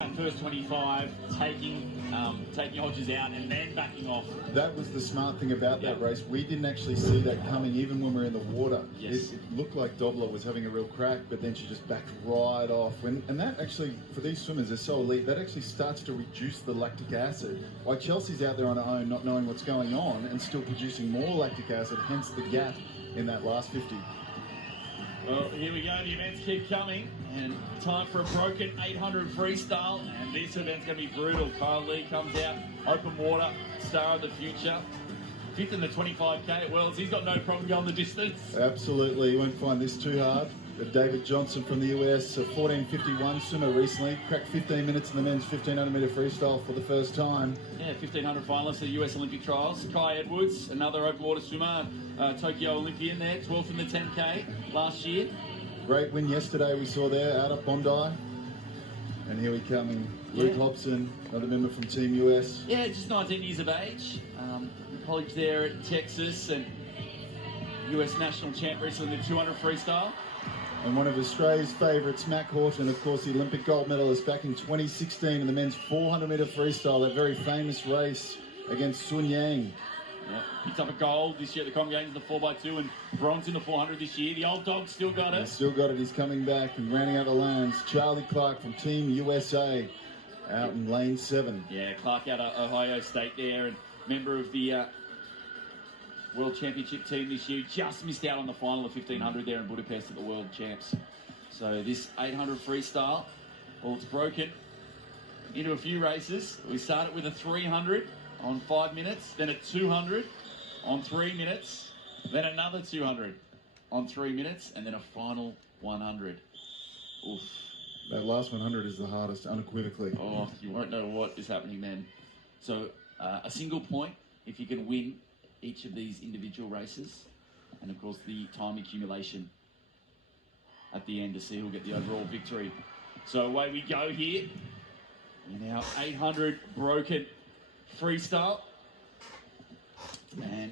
That first 25, taking Hodges out and then backing off. That was the smart thing about that race. We didn't actually see that coming even when we were in the water. Yes. It looked like Dobler was having a real crack, but then she just backed right off. And that actually, for these swimmers, they're so elite, that actually starts to reduce the lactic acid. While Chelsea's out there on her own, not knowing what's going on, and still producing more lactic acid, hence the gap in that last 50. Well, here we go. The events keep coming, and time for a broken 800 freestyle. And this event's going to be brutal. Kyle Lee comes out, open water, star of the future. Fifth in the 25k at Worlds. He's got no problem going the distance. Absolutely, you won't find this too hard. But David Johnson from the US, a 14:51 swimmer recently, cracked 15 minutes in the men's 1500 metre freestyle for the first time. Yeah, 1500 finalist at the US Olympic Trials. Kai Edwards, another open water swimmer, Tokyo Olympian there, 12th in the 10k last year. Great win yesterday we saw there out at Bondi. And here we come, in Luke Hobson, another member from Team US. Yeah, just 19 years of age. College there at Texas and US national champ recently in the 200 freestyle. And one of Australia's favourites, Mac Horton, of course, the Olympic gold medalist back in 2016 in the men's 400 metre freestyle, that very famous race against Sun Yang. Yeah, picked up a gold this year at the Com Games in the 4x2 and bronze in the 400 this year. The old dog still got it. Still got it. He's coming back and rounding out the lanes. Charlie Clark from Team USA out in lane 7. Yeah, Clark out of Ohio State there and member of the World Championship team this year. Just missed out on the final of 1500 there in Budapest at the World Champs. So this 800 freestyle, well, it's broken into a few races. We started with a 300 on 5 minutes, then a 200 on 3 minutes, then another 200 on 3 minutes, and then a final 100. Oof. That last 100 is the hardest, unequivocally. Oh, you won't know what is happening then. So a single point if you can win each of these individual races, and of course the time accumulation at the end to see who'll get the overall victory. So away we go here in our 800 broken freestyle, and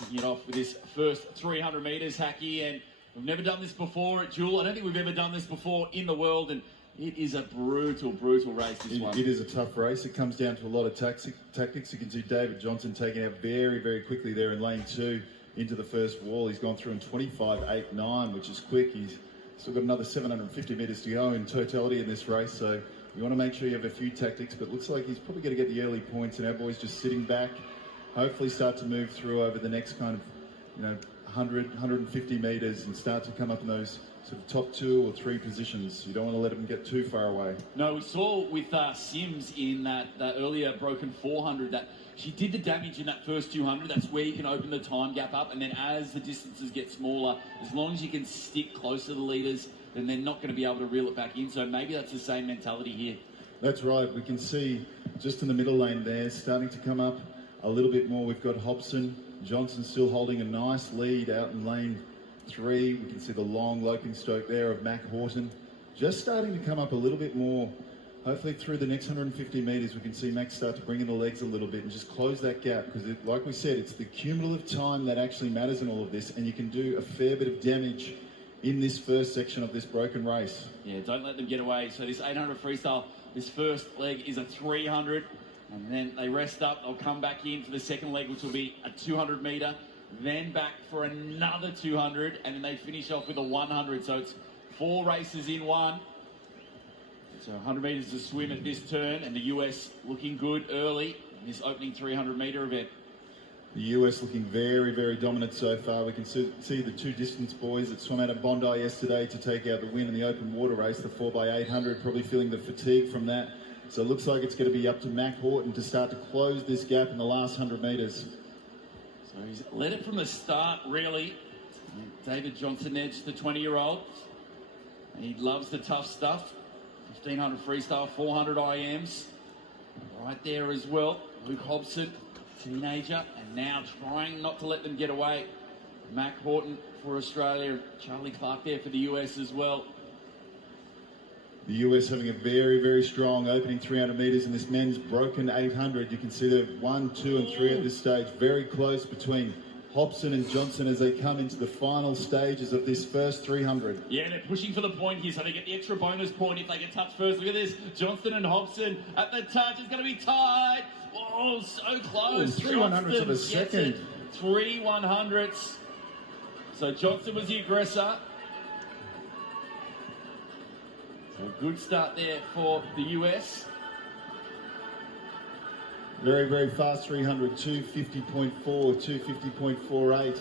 kicking it off with this first 300 meters, Hacky, and we've never done this before at Duel. I don't think we've ever done this before in the world, and it is a brutal race, this one. It is a tough race. It comes down to a lot of tactics. You can see David Johnson taking out very quickly there in lane 2 into the first wall. He's gone through in 25.89, which is quick. He's still got another 750 metres to go in totality in this race, so you want to make sure you have a few tactics, but looks like he's probably going to get the early points, and our boys just sitting back, hopefully start to move through over the next kind of, 100, 150 metres and start to come up in those sort of top 2 or 3 positions. You don't want to let them get too far away. No, we saw with Sims in that earlier broken 400 that she did the damage in that first 200. That's where you can open the time gap up, and then as the distances get smaller, as long as you can stick close to the leaders, then they're not going to be able to reel it back in. So maybe that's the same mentality here. That's right. We can see just in the middle lane there, starting to come up a little bit more. We've got Hobson. Johnson still holding a nice lead out in lane 3. We can see the long loping stroke there of Mac Horton. Just starting to come up a little bit more. Hopefully through the next 150 metres we can see Mac start to bring in the legs a little bit and just close that gap, because like we said, it's the cumulative time that actually matters in all of this, and you can do a fair bit of damage in this first section of this broken race. Yeah, don't let them get away. So this 800 freestyle, this first leg is a 300, and then they rest up. They'll come back in for the second leg, which will be a 200 metre, then back for another 200, and then they finish off with a 100. So it's 4 races in one. So 100 metres to swim at this turn, and the US looking good early in this opening 300 metre event. The US looking very dominant so far. We can see the 2 distance boys that swam out of Bondi yesterday to take out the win in the open water race, the 4x800, probably feeling the fatigue from that. So it looks like it's going to be up to Mac Horton to start to close this gap in the last 100 metres. So he's led it from the start, really. David Johnson there, just a 20-year-old. He loves the tough stuff. 1500 freestyle, 400 IMs. Right there as well. Luke Hobson, teenager, and now trying not to let them get away. Mac Horton for Australia, Charlie Clark there for the US as well. The US having a very strong opening 300 metres in this men's broken 800. You can see they're 1, 2 and 3 at this stage. Very close between Hobson and Johnson as they come into the final stages of this first 300. Yeah, they're pushing for the point here, so they get the extra bonus point if they get touched first. Look at this. Johnson and Hobson at the touch. It's going to be tight. Oh, so close. 3/100ths of a second. 3/100ths. So Johnson was the aggressor. So a good start there for the US. Very, very fast 300, 250.4, 250.48.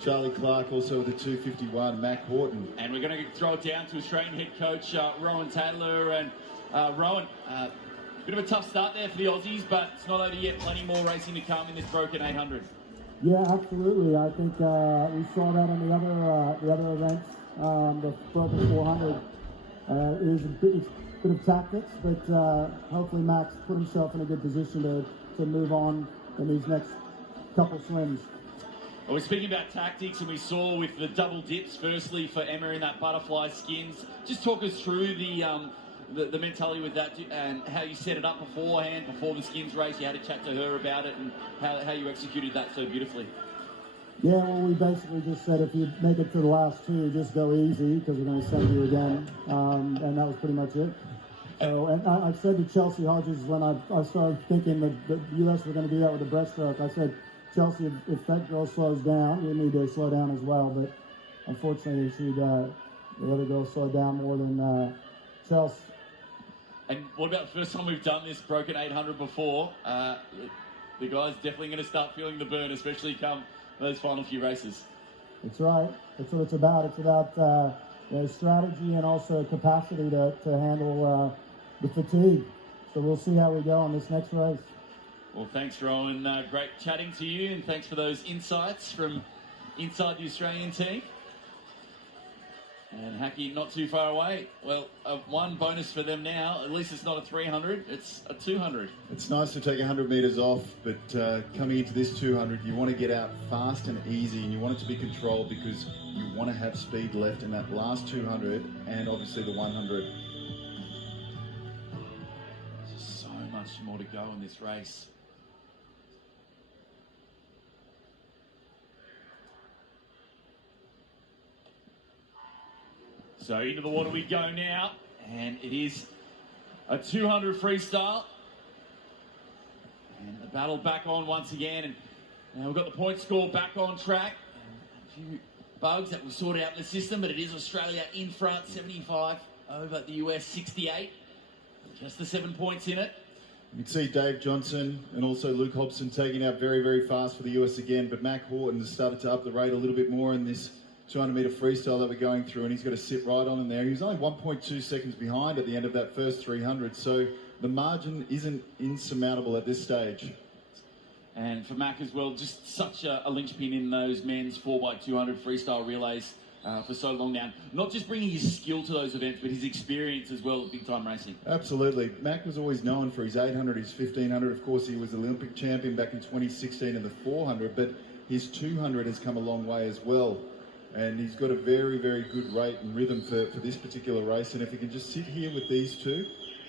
Charlie Clark also with a 251, Mac Horton. And we're going to throw it down to Australian head coach Rowan Taylor. And Rowan, bit of a tough start there for the Aussies, but it's not over yet. Plenty more racing to come in this broken 800. Yeah, absolutely. I think we saw that in the other events. The broken 400 is a bit of tactics, but hopefully Max put himself in a good position to move on in these next couple swims. Well, we're speaking about tactics, and we saw with the double dips, firstly for Emma in that butterfly skins. Just talk us through the mentality with that and how you set it up beforehand, before the skins race. You had a chat to her about it and how you executed that so beautifully. Yeah, well, we basically just said if you make it to the last two, just go easy because we're going to send you again. And that was pretty much it. So, and I said to Chelsea Hodges when I started thinking that the U.S. were going to do that with the breaststroke, I said, Chelsea, if that girl slows down, you need to slow down as well. But unfortunately, the other girl slowed down more than Chelsea. And what about the first time we've done this broken 800 before? The guy's definitely going to start feeling the burn, especially come those final few races. That's right. That's what it's about. It's about strategy and also capacity to handle the fatigue. So we'll see how we go on this next race. Well, thanks, Rowan. Great chatting to you, and thanks for those insights from inside the Australian team. And Hacky not too far away. Well, one bonus for them now. At least it's not a 300, it's a 200. It's nice to take 100 metres off, but coming into this 200, you want to get out fast and easy, and you want it to be controlled because you want to have speed left in that last 200 and obviously the 100. There's so much more to go in this race. So into the water we go now, and it is a 200 freestyle. And the battle back on once again, and now we've got the point score back on track. A few bugs that we sorted out in the system, but it is Australia in front, 75 over the US 68. Just the 7 points in it. You can see Dave Johnson and also Luke Hobson taking out very, very fast for the US again, but Mac Horton has started to up the rate a little bit more in this 200 metre freestyle that we're going through, and he's got to sit right on in there. He was only 1.2 seconds behind at the end of that first 300, so the margin isn't insurmountable at this stage. And for Mac as well, just such a linchpin in those men's 4x200 freestyle relays for so long now. Not just bringing his skill to those events, but his experience as well at big time racing. Absolutely. Mac was always known for his 800, his 1500. Of course, he was Olympic champion back in 2016 in the 400, but his 200 has come a long way as well. And he's got a very, very good rate and rhythm for this particular race. And if he can just sit here with these two,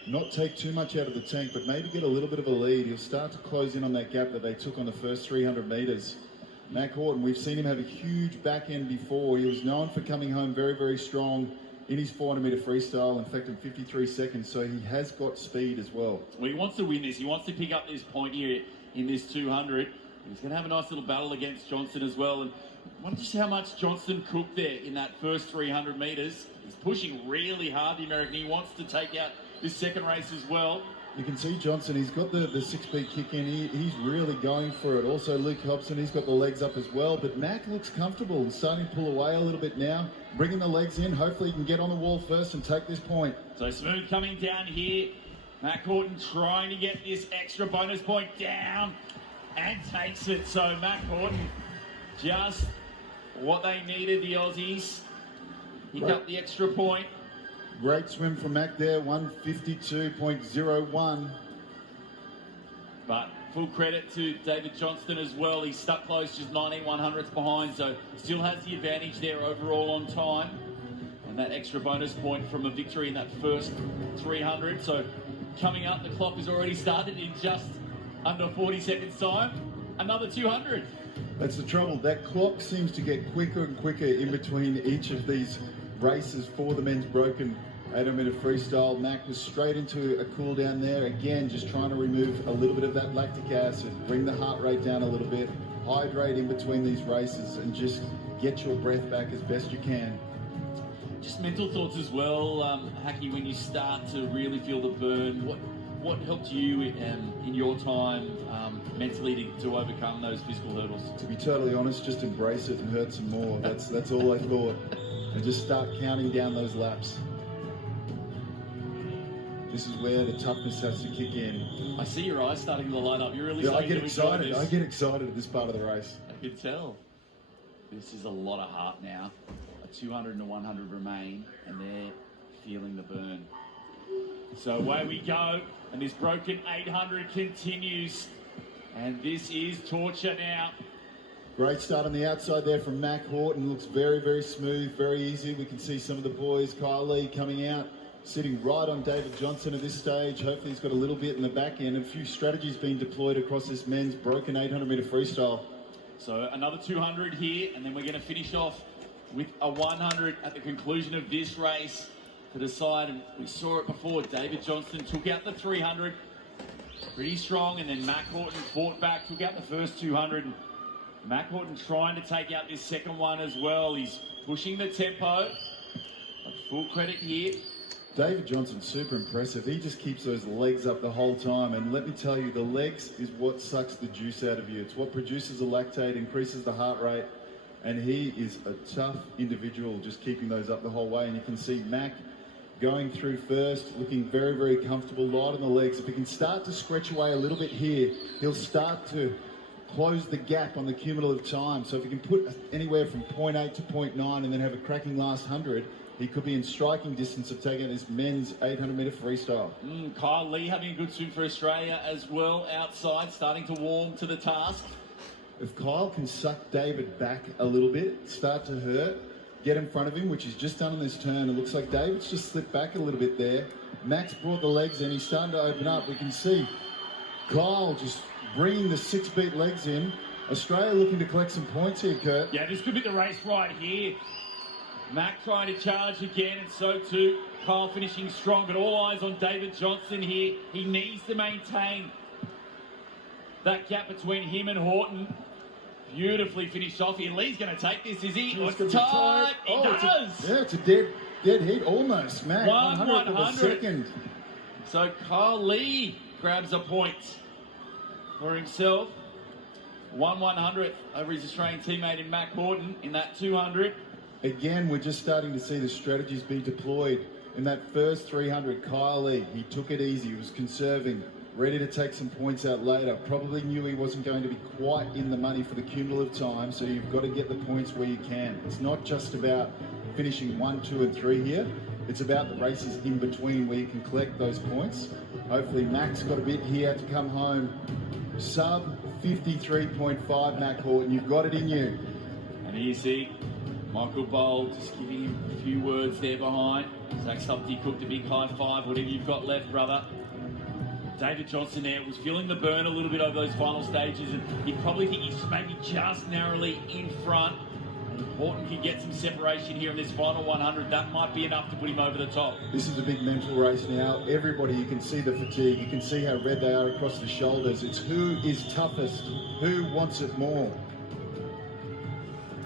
not take too much out of the tank, but maybe get a little bit of a lead, he'll start to close in on that gap that they took on the first 300 metres. Mac Horton, we've seen him have a huge back end before. He was known for coming home very, very strong in his 400 metre freestyle, in fact in 53 seconds, so he has got speed as well. Well, he wants to win this. He wants to pick up this point here in this 200. He's going to have a nice little battle against Johnson as well. And I wonder just how much Johnson cooked there in that first 300 metres. He's pushing really hard, the American. He wants to take out this second race as well. You can see Johnson, he's got the 6-speed kick in. He's really going for it. Also Luke Hobson, he's got the legs up as well. But Mac looks comfortable. He's starting to pull away a little bit now. Bringing the legs in. Hopefully he can get on the wall first and take this point. So smooth coming down here. Mac Horton trying to get this extra bonus point down and takes it. So Mac Horton, just what they needed, the Aussies. He got the extra point. Great swim from Mac there, 152.01. But full credit to David Johnston as well. He's stuck close, just 19/100ths behind, so still has the advantage there overall on time. And that extra bonus point from a victory in that first 300. So coming up, the clock has already started in just under 40 seconds time. another 200. That's the trouble. That clock seems to get quicker and quicker in between each of these races for the men's broken 800-meter freestyle. Mac was straight into a cool down there. Again, just trying to remove a little bit of that lactic acid, bring the heart rate down a little bit, hydrate in between these races, and just get your breath back as best you can. Just mental thoughts as well, Hacky, when you start to really feel the burn, what helped you in your time mentally to overcome those physical hurdles? To be totally honest, just embrace it and hurt some more. That's all I thought. And just start counting down those laps. This is where the toughness has to kick in. I see your eyes starting to light up. You're really I get to enjoy excited. this. I get excited at this part of the race. I can tell. This is a lot of heart now. A 200 and a 100 remain, and they're feeling the burn. So away we go, and this broken 800 continues. And this is torture now. Great start on the outside there from Mac Horton. Looks very, very smooth, very easy. We can see some of the boys, Kyle Lee coming out, sitting right on David Johnson at this stage. Hopefully he's got a little bit in the back end. A few strategies being deployed across this men's broken 800-meter freestyle. So another 200 here, and then we're going to finish off with a 100 at the conclusion of this race to decide. And we saw it before. David Johnson took out the 300. Pretty strong, and then Mac Horton fought back, took out the first 200. And Mac Horton trying to take out this second one as well. He's pushing the tempo. But full credit here. David Johnson's super impressive. He just keeps those legs up the whole time. And let me tell you, the legs is what sucks the juice out of you. It's what produces the lactate, increases the heart rate. And he is a tough individual, just keeping those up the whole way. And you can see Mac going through first, looking very, very comfortable, light on the legs. If he can start to stretch away a little bit here, he'll start to close the gap on the cumulative time. So if he can put anywhere from 0.8 to 0.9 and then have a cracking last 100, he could be in striking distance of taking his men's 800-meter freestyle. Kyle Lee having a good swim for Australia as well outside, starting to warm to the task. If Kyle can suck David back a little bit, start to hurt, get in front of him, which he's just done on this turn. It looks like David's just slipped back a little bit there. Max brought the legs in. He's starting to open up. We can see Kyle just bringing the 6-beat legs in. Australia looking to collect some points here, Kurt. Yeah, this could be the race right here. Mac trying to charge again, and so too Kyle finishing strong, but all eyes on David Johnson here. He needs to maintain that gap between him and Horton. Beautifully finished off here. Lee's going to take this, is he? It's It's tight. He does. It's a dead hit almost, Mac. 100th of a 100th. second. So Kyle Lee grabs a point for himself. 1/100th over his Australian teammate in Mac Horton in that 200. Again, we're just starting to see the strategies be deployed. In that first 300, Kyle Lee, he took it easy, he was conserving, ready to take some points out later. Probably knew he wasn't going to be quite in the money for the cumulative time, so you've got to get the points where you can. It's not just about finishing 1, 2, and 3 here. It's about the races in between where you can collect those points. Hopefully Mac's got a bit here to come home. Sub 53.5, Mac Horton, you've got it in you. And here you see Michael Bowl just giving him a few words there behind. Zach Sufty cooked a big high five, whatever you've got left, brother. David Johnson there was feeling the burn a little bit over those final stages, and you probably think he's maybe just narrowly in front. And Horton can get some separation here in this final 100. That might be enough to put him over the top. This is a big mental race now. Everybody, you can see the fatigue. You can see how red they are across the shoulders. It's who is toughest, who wants it more.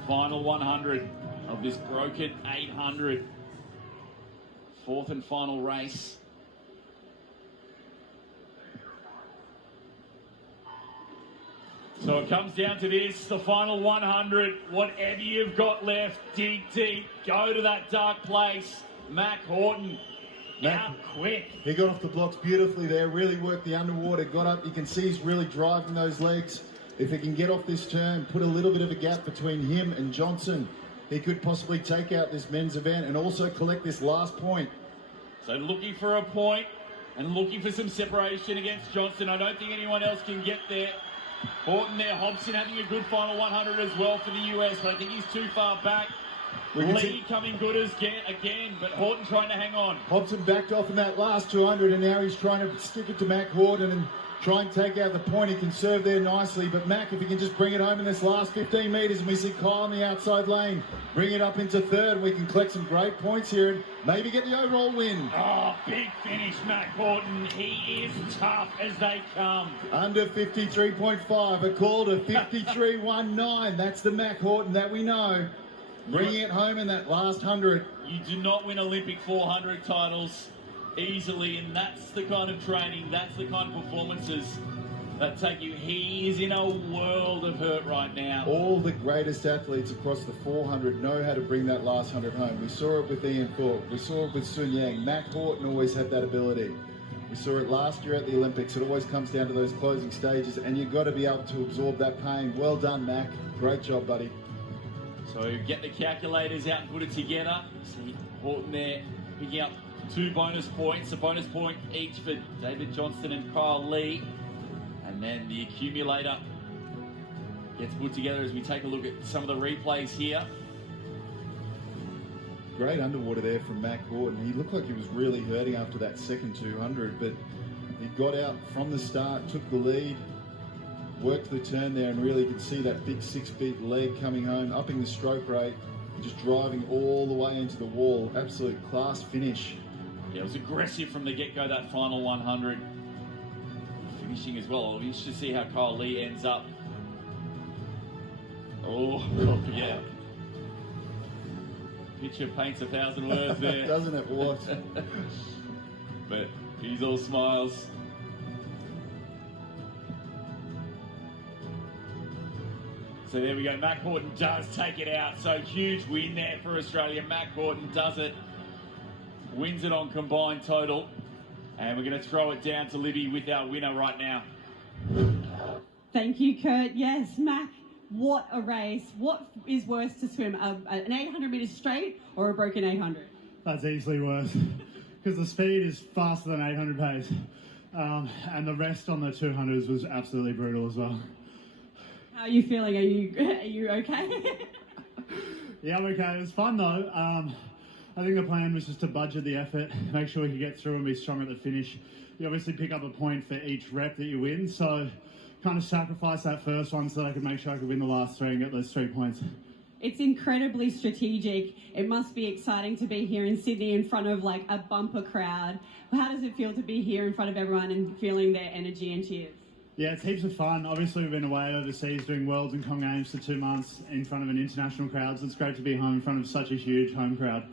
Final 100 of this broken 800. Fourth and final race. So it comes down to this, the final 100. Whatever you've got left, dig deep, go to that dark place. Mac Horton, out quick. He got off the blocks beautifully there, really worked the underwater, got up. You can see he's really driving those legs. If he can get off this turn, put a little bit of a gap between him and Johnson, he could possibly take out this men's event and also collect this last point. So looking for a point and looking for some separation against Johnson. I don't think anyone else can get there. Horton there, Hobson having a good final 100 as well for the US, but I think he's too far back. Lee coming good again, but Horton trying to hang on. Hobson backed off in that last 200, and now he's trying to stick it to Mac Horton and try and take out the point. He can serve there nicely, but Mac, if he can just bring it home in this last 15 metres, and we see Kyle in the outside lane, bring it up into third, we can collect some great points here and maybe get the overall win. Oh, big finish, Mac Horton. He is tough as they come. Under 53.5, a call to 53.19. That's the Mac Horton that we know. Bringing it home in that last 100. You do not win Olympic 400 titles easily, and that's the kind of training, that's the kind of performances that take you. He is in a world of hurt right now. All the greatest athletes across the 400 know how to bring that last 100 home. We saw it with Ian Thorpe. We saw it with Sun Yang. Mac Horton always had that ability. We saw it last year at the Olympics. It always comes down to those closing stages, and you've got to be able to absorb that pain. Well done, Mac. Great job, buddy. So get the calculators out and put it together. See Horton there picking up 2 bonus points, a bonus point each for David Johnston and Kyle Lee. And then the accumulator gets put together as we take a look at some of the replays here. Great underwater there from Mac Horton. He looked like he was really hurting after that second 200, but he got out from the start, took the lead, worked the turn there, and really could see that big 6-beat leg coming home, upping the stroke rate, just driving all the way into the wall. Absolute class finish. Yeah, it was aggressive from the get-go, that final 100. Finishing as well. I'll be interested to see how Kyle Lee ends up. Oh, yeah. Picture paints 1,000 words there. Doesn't it? What? But he's all smiles. So there we go. Mac Horton does take it out. So huge win there for Australia. Mac Horton does it. Wins it on combined total. And we're going to throw it down to Libby with our winner right now. Thank you, Kurt. Yes, Mac, what a race. What is worse to swim, an 800 metres straight or a broken 800? That's easily worse because the speed is faster than 800 pace. And the rest on the 200s was absolutely brutal as well. How are you feeling? Are you okay? Yeah, I'm okay. It was fun though. I think the plan was just to budget the effort, make sure we could get through and be strong at the finish. You obviously pick up a point for each rep that you win, so kind of sacrifice that first one so that I could make sure I could win the last 3 and get those 3 points. It's incredibly strategic. It must be exciting to be here in Sydney in front of like a bumper crowd. How does it feel to be here in front of everyone and feeling their energy and cheers? Yeah, it's heaps of fun. Obviously, we've been away overseas doing Worlds and Com Games for 2 months in front of an international crowd, so it's great to be home in front of such a huge home crowd.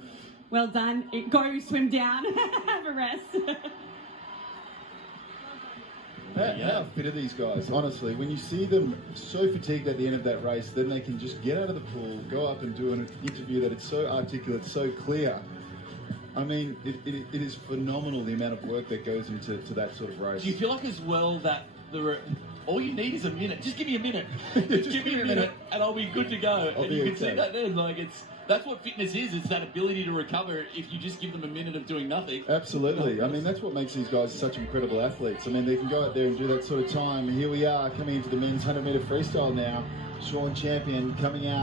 Well done. Go swim down. Have a rest. How fit are these guys? Honestly, when you see them so fatigued at the end of that race, then they can just get out of the pool, go up and do an interview that it's so articulate, so clear. I mean, it is phenomenal the amount of work that goes into that sort of race. Do you feel like as well that all you need is a minute? Just give me a minute. Just give me a minute and I'll be good to go. And you can see that then, like that's what fitness is. It's that ability to recover if you just give them a minute of doing nothing. Absolutely. I mean, that's what makes these guys such incredible athletes. I mean, they can go out there and do that sort of time. Here we are coming into the men's 100-metre freestyle now. Sean Champion coming out.